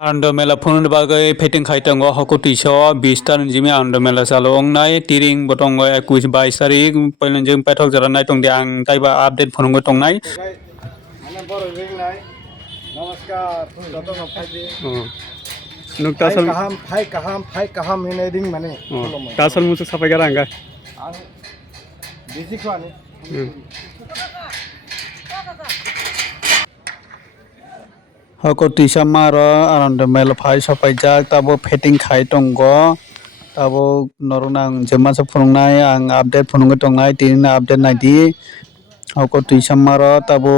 Anando Mela phone bagai fitting khai tango Hoku Twisa 20 ta jimi Anando Mela salo ongnai Tring Tongo 21 22 tarik pailan jeng paithok jara nai tongde ang taiba update phone tongnai नमस्कार जतन फाइदे nuk tasal फाइ kaham hene ding mane tasal musuk sapai gara angga ang bisi khwane Hoku Twisa maro Anando Mela phai sapai jak tabo fitting khai tongo tabo norunang jemansa phunungnai ang update phunung tongnai tin update naidi Hoku Twisa maro tabo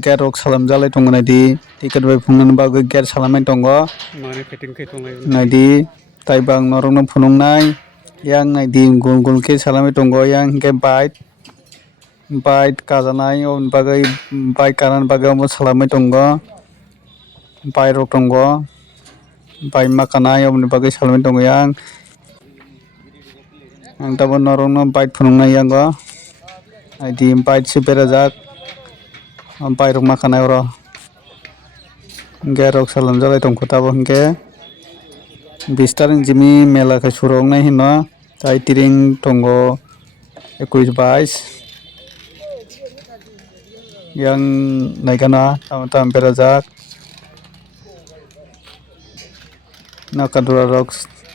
get rok salam jalai tongnai di ticket bai phungna bagui get salamai tongo mane fitting khai tongnai naidi taibang norung phunungnai yang naidi gul gul ke salamai tongo yang ke bite kajanai on bagui bike karan bagui mo salamai tongo bike rok tongo bike makanai on bagui salamai tongo yang ang tabo norung bike phunungnai yango naidi bike se berajak bike rok makanai oro gerok salam jalai tongkho tabo hingke 20 tarik jimi mela khai surongnai hino tai Tring Tongo 21 22 yang naikana tam berajak nakadura rok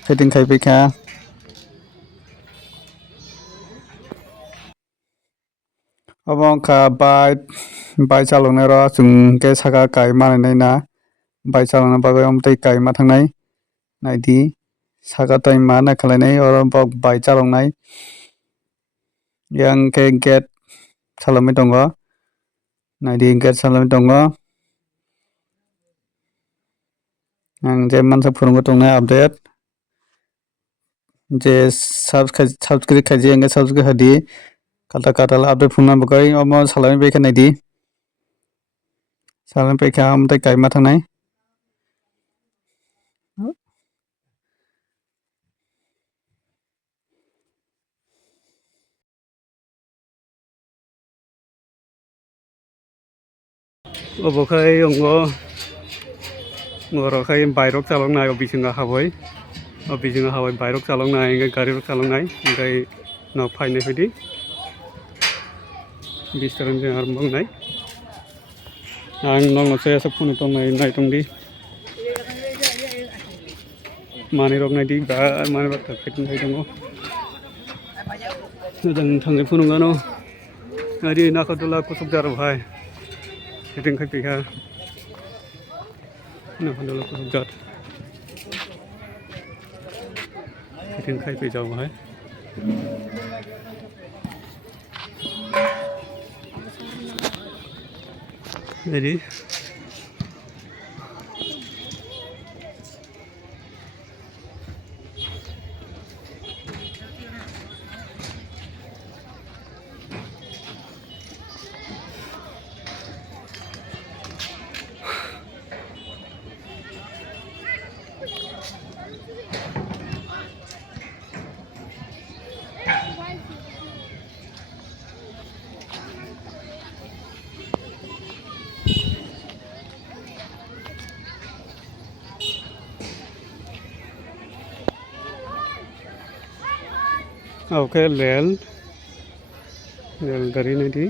fitting khai pika abongka bike chalongnai ro chung ke saka kai manai na bike chalona bagui amtui kai ma thangnai naidi saka tai ma naikalainai oro bok bike chalongnai yang ke gate salamai tongo naidi gate salamai tongo ang je mansa phurungo tongnai update je subscribe khaiji ang subscribe hadi kata kata update phungna bagui omo salamai baikha naidi salamai baikha amtui kai ma thangnai obokhai ongo ngorokhai bike rok chalongnai bisinga habai bisinga habai bike rok chalongnai engai gari rok chalongnai engai nok phainai phaidi 20 tarik jeng armongnai ang nong se sa phone tongnai nai tongdi mani rok nai di ba mani rok fitting khai tongo jang thangai phunungano ari nakadula kusuk jar bhai fitting khai pika nakadula kusuk jar fitting khai pe jaw bhai jadi oke lel gari nadi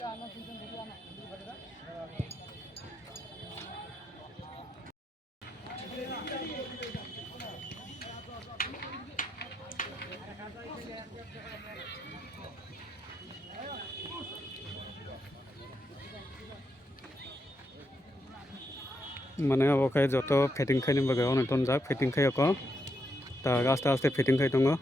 Mana oke joto fitting kai ni bagai on ton jak fitting kai ko ta aste aste fitting kai tongo